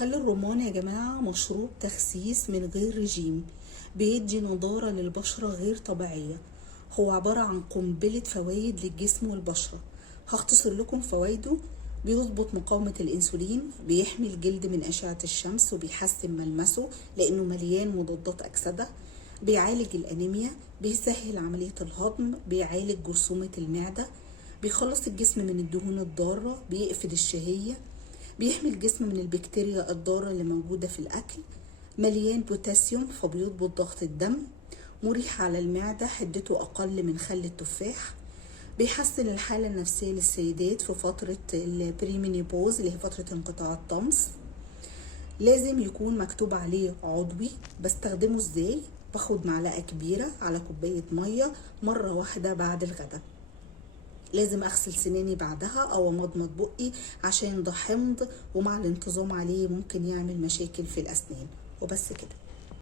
خل الرمان يا جماعة مشروب تخسيس من غير رجيم، بيدي نضارة للبشرة غير طبيعية. هو عبارة عن قنبلة فوائد للجسم والبشرة. هختصر لكم فوائده. بيظبط مقاومة الأنسولين، بيحمي الجلد من أشعة الشمس وبيحسن ملمسه لأنه مليان مضادات أكسدة، بيعالج الأنيميا، بيسهل عملية الهضم، بيعالج جرثومة المعدة، بيخلص الجسم من الدهون الضارة، بيقفل الشهية، بيحمي الجسم من البكتيريا الضارة اللي موجودة في الأكل، مليان بوتاسيوم فبيضبط ضغط الدم، مريح على المعدة، حدته أقل من خل التفاح، بيحسن الحالة النفسية للسيدات في فترة البريمينيبوز اللي هي فترة انقطاع الطمس. لازم يكون مكتوب عليه عضوي. بستخدمه ازاي؟ باخد معلقة كبيرة على كوباية مية مرة واحدة بعد الغداء. لازم اغسل سناني بعدها او امضمض بقي عشان ده حمض، ومع الانتظام عليه ممكن يعمل مشاكل في الاسنان. وبس كده.